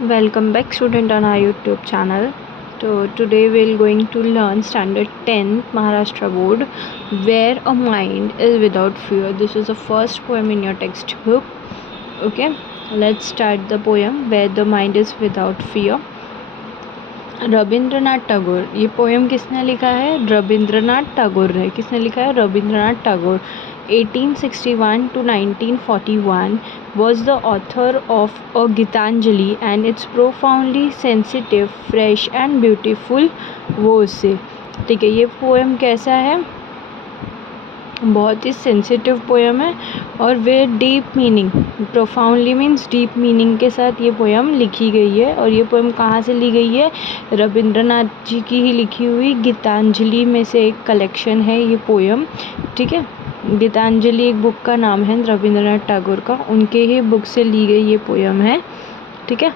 Welcome back student on our YouTube channel. So today we're going to learn standard 10 Maharashtra board where a mind is without fear. This is the first poem in your textbook. Okay, let's start the poem where the mind is without fear. Rabindranath Tagore, ये poem किसने लिखा है? रविंद्रनाथ टैगोर ने। किसने लिखा है? Rabindranath Tagore. 1861 to 1941 was the author of a Gitanjali and it's profoundly sensitive, fresh and beautiful verse से। ठीक है, ये पोएम कैसा है? बहुत ही सेंसिटिव पोएम है और वे deep meaning, profoundly means deep meaning के साथ ये पोएम लिखी गई है। और ये पोएम कहाँ से ली गई है? रविंद्रनाथ जी की ही लिखी हुई गीतांजलि में से एक कलेक्शन है ये पोएम। ठीक है, गीतांजलि एक बुक का नाम है रविंद्रनाथ टैगोर का, उनके ही बुक से ली गई ये पोएम है। ठीक है,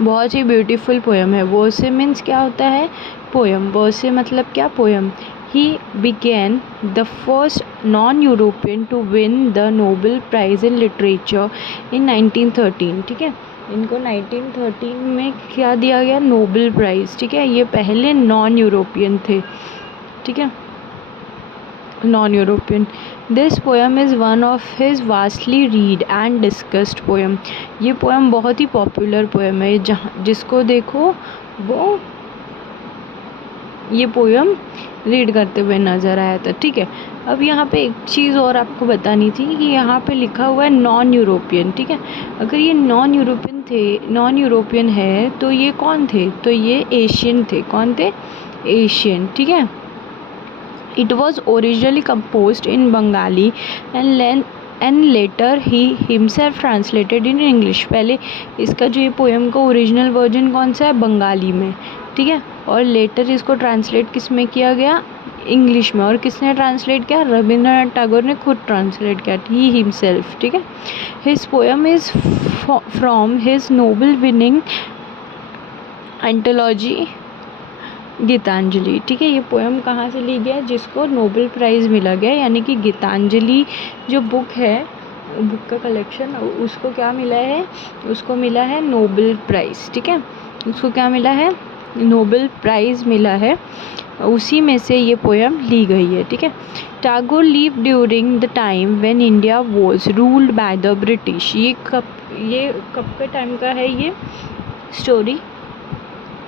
बहुत ही ब्यूटीफुल पोएम है। वर्से मीन्स क्या होता है? पोएम। वर्से मतलब क्या? Poem. He began the first non-European to win the Nobel Prize in Literature in 1913। ठीक है, इनको 1913 में क्या दिया गया? Nobel prize. ठीक है, ये पहले नॉन यूरोपियन थे। ठीक है, non European. This poem is one of his vastly read and discussed poem. ये पोएम बहुत ही पॉपुलर पोएम है, जहाँ जिसको देखो वो ये पोएम रीड करते हुए नज़र आया था। ठीक है, अब यहाँ पे एक चीज़ और आपको बतानी थी कि यहाँ पे लिखा हुआ है नॉन यूरोपियन। ठीक है, अगर ये नॉन यूरोपियन है तो ये कौन थे? तो ये एशियन थे। कौन थे? एशियन। ठीक है, it was originally composed in Bengali and later he himself translated in English. पहले इसका जो ये पोएम का ओरिजिनल वर्जन कौन सा है? बंगाली में। ठीक है, और लेटर इसको ट्रांसलेट किस में किया गया? इंग्लिश में। और किसने ट्रांसलेट किया? रविंद्रनाथ टैगोर ने खुद ट्रांसलेट किया, ही हिमसेल्फ। ठीक है, his poem is from his Nobel winning anthology Gitanjali. ठीक है, ये पोएम कहाँ से ली गया? जिसको नोबेल प्राइज़ मिला गया, यानी कि गीतांजलि जो बुक है, बुक का कलेक्शन, उसको क्या मिला है? उसको मिला है नोबेल प्राइज़। ठीक है, उसको क्या मिला है? नोबेल प्राइज़ मिला है, उसी में से ये पोएम ली गई है। ठीक है, Tagore live during the time when India was ruled by the British. ये कब के टाइम का है ये स्टोरी?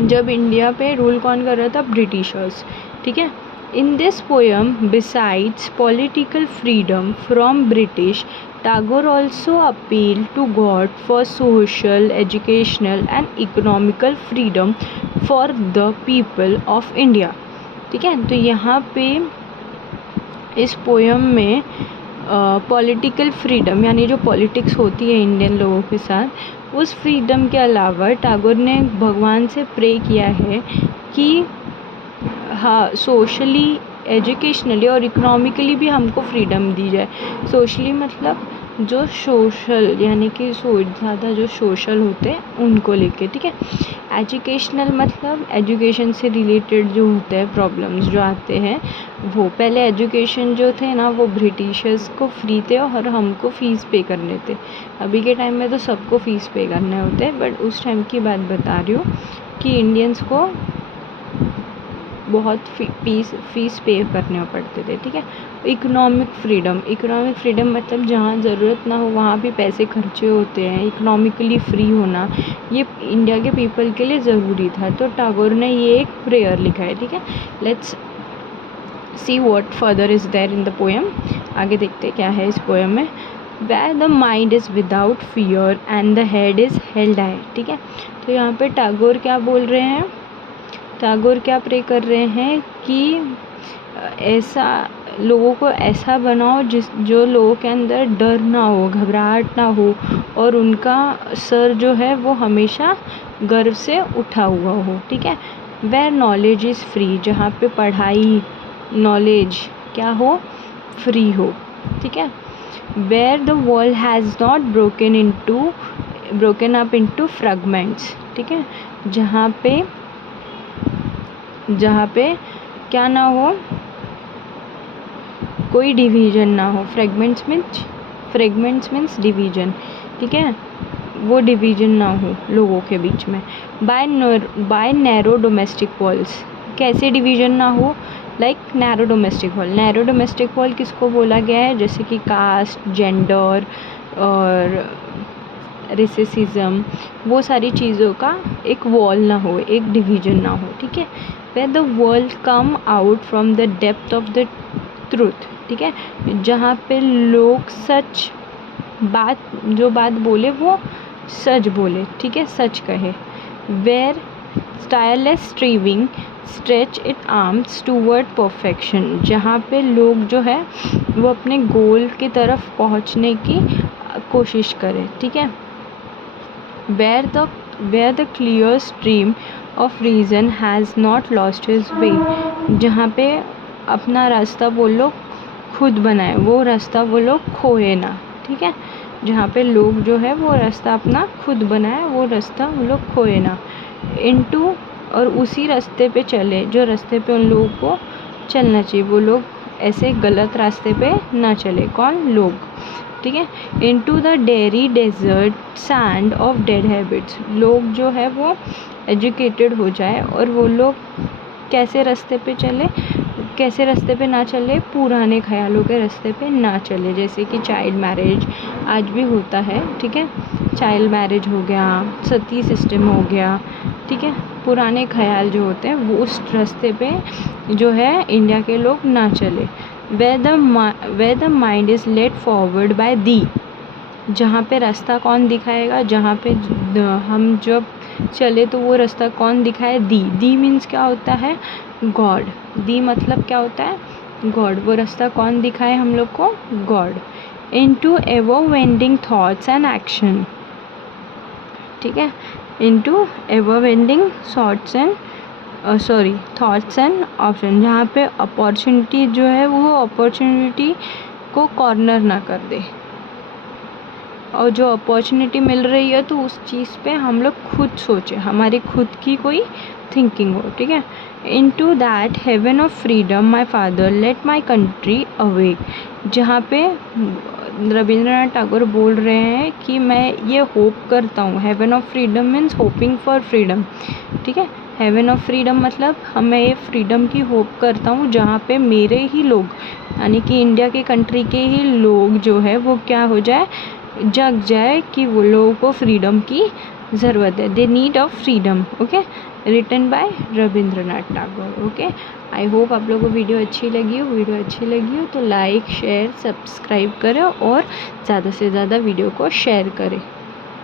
जब इंडिया पे रूल कौन कर रहा था? ब्रिटिशर्स। ठीक है, in this poem besides political freedom from British, Tagore also appeal to God for social, educational and economical freedom for the people of India. ठीक है, तो यहाँ पे इस पोएम में पॉलिटिकल फ्रीडम, यानी जो पॉलिटिक्स होती है इंडियन लोगों के साथ, उस फ्रीडम के अलावा टैगोर ने भगवान से प्रे किया है कि हाँ, सोशली, एजुकेशनली और इकोनॉमिकली भी हमको फ्रीडम दी जाए। सोशली मतलब जो सोशल, यानी कि ज़्यादा जो सोशल होते हैं उनको लेके। ठीक है, एजुकेशनल मतलब एजुकेशन से रिलेटेड जो होते हैं प्रॉब्लम्स जो आते हैं वो। पहले एजुकेशन जो थे ना वो ब्रिटिशर्स को फ्री थे और हमको फ़ीस पे करने थे। अभी के टाइम में तो सबको फ़ीस पे करने होते हैं, बट उस टाइम की बात बता रही हूँ कि इंडियंस को बहुत फ़ीस पे करने पड़ते थे। ठीक है, इकोनॉमिक फ्रीडम मतलब जहाँ ज़रूरत ना हो वहाँ भी पैसे खर्चे होते हैं। इकोनॉमिकली फ्री होना ये इंडिया के पीपल के लिए ज़रूरी था, तो टैगोर ने ये एक प्रेयर लिखा है। ठीक है, let's see what further is there in the poem. आगे देखते क्या है इस पोएम में। Where the mind is without fear and the head is held high। ठीक है, तो यहाँ पे टैगोर क्या बोल रहे हैं? टैगोर क्या प्रे कर रहे हैं कि ऐसा लोगों को ऐसा बनाओ जो लोगों के अंदर डर ना हो, घबराहट ना हो, और उनका सर जो है वो हमेशा गर्व से उठा हुआ हो। ठीक है, वेयर नॉलेज इज़ फ्री, जहाँ पे पढ़ाई, नॉलेज क्या हो? फ्री हो। ठीक है, where the world has not broken up into fragments. ठीक है, जहाँ पे क्या ना हो? कोई डिवीज़न ना हो। Fragments means division. ठीक है, वो डिवीज़न ना हो लोगों के बीच में। बाय नैरो डोमेस्टिक वॉल्स, कैसे डिवीज़न ना हो, like narrow domestic wall. Narrow domestic wall किसको बोला गया है, जैसे कि कास्ट, जेंडर और रेसिज्म, वो सारी चीज़ों का एक वॉल ना हो, एक डिवीज़न ना हो, ठीक है। Where the world come out from the depth of the truth, ठीक है, जहाँ पे लोग सच जो बात बोले वो सच बोले, ठीक है, सच कहे। Where tireless striving stretch it arms toward perfection, जहाँ पे लोग जो है वो अपने गोल की तरफ पहुँचने की कोशिश करें, ठीक है। where the clear stream of reason has not lost his way, जहाँ पे अपना रास्ता वो लोग खुद बनाए, वो रास्ता वो लोग खोए ना, ठीक है। जहाँ पे लोग जो है वो रास्ता अपना खुद बनाए, वो रास्ता वो लोग खोए ना। इनटू, और उसी रास्ते पे चले जो रास्ते पे उन लोगों को चलना चाहिए, वो लोग ऐसे गलत रास्ते पे ना चले। कौन? लोग, ठीक है। Into the dreary desert sand of dead habits, लोग जो है वो एजुकेटेड हो जाए और वो लोग कैसे रास्ते पे चले, कैसे रास्ते पे ना चले, पुराने ख्यालों के रास्ते पे ना चले। जैसे कि चाइल्ड मैरिज आज भी होता है, ठीक है, चाइल्ड मैरिज हो गया, सती सिस्टम हो गया, ठीक है। पुराने ख्याल जो होते हैं वो उस रास्ते पे जो है इंडिया के लोग ना चले। where the mind is led forward by thee, जहाँ पे रास्ता कौन दिखाएगा, जहाँ पे हम जब चले तो वो रास्ता कौन दिखाए? दी मीन्स क्या होता है? गॉड। दी मतलब क्या होता है? गॉड। वो रास्ता कौन दिखाए हम लोग को? God. Into ever vending thoughts and action, ठीक है, into ever vending thoughts and option, जहाँ पे अपॉर्चुनिटी जो है वो अपॉर्चुनिटी को कॉर्नर ना कर दे, और जो अपॉर्चुनिटी मिल रही है तो उस चीज़ पे हम लोग खुद सोचें, हमारी खुद की कोई थिंकिंग हो, ठीक है। Into that heaven of freedom my father let my country awake, जहाँ पे रविंद्रनाथ टैगोर बोल रहे हैं कि मैं ये होप करता हूँ, heaven of freedom means hoping for freedom, ठीक है। हेवन ऑफ फ्रीडम मतलब मैं ये फ्रीडम की होप करता हूँ जहाँ पे मेरे ही लोग, यानी कि इंडिया के कंट्री के ही लोग जो है वो क्या हो जाए, जग जाए कि वो लोगों को फ्रीडम की ज़रूरत है, they need of freedom, okay. Written by Rabindranath Tagore, okay. I hope आप लोगों को वीडियो अच्छी लगी हो तो लाइक शेयर सब्सक्राइब करें और ज़्यादा से ज़्यादा वीडियो को शेयर करें।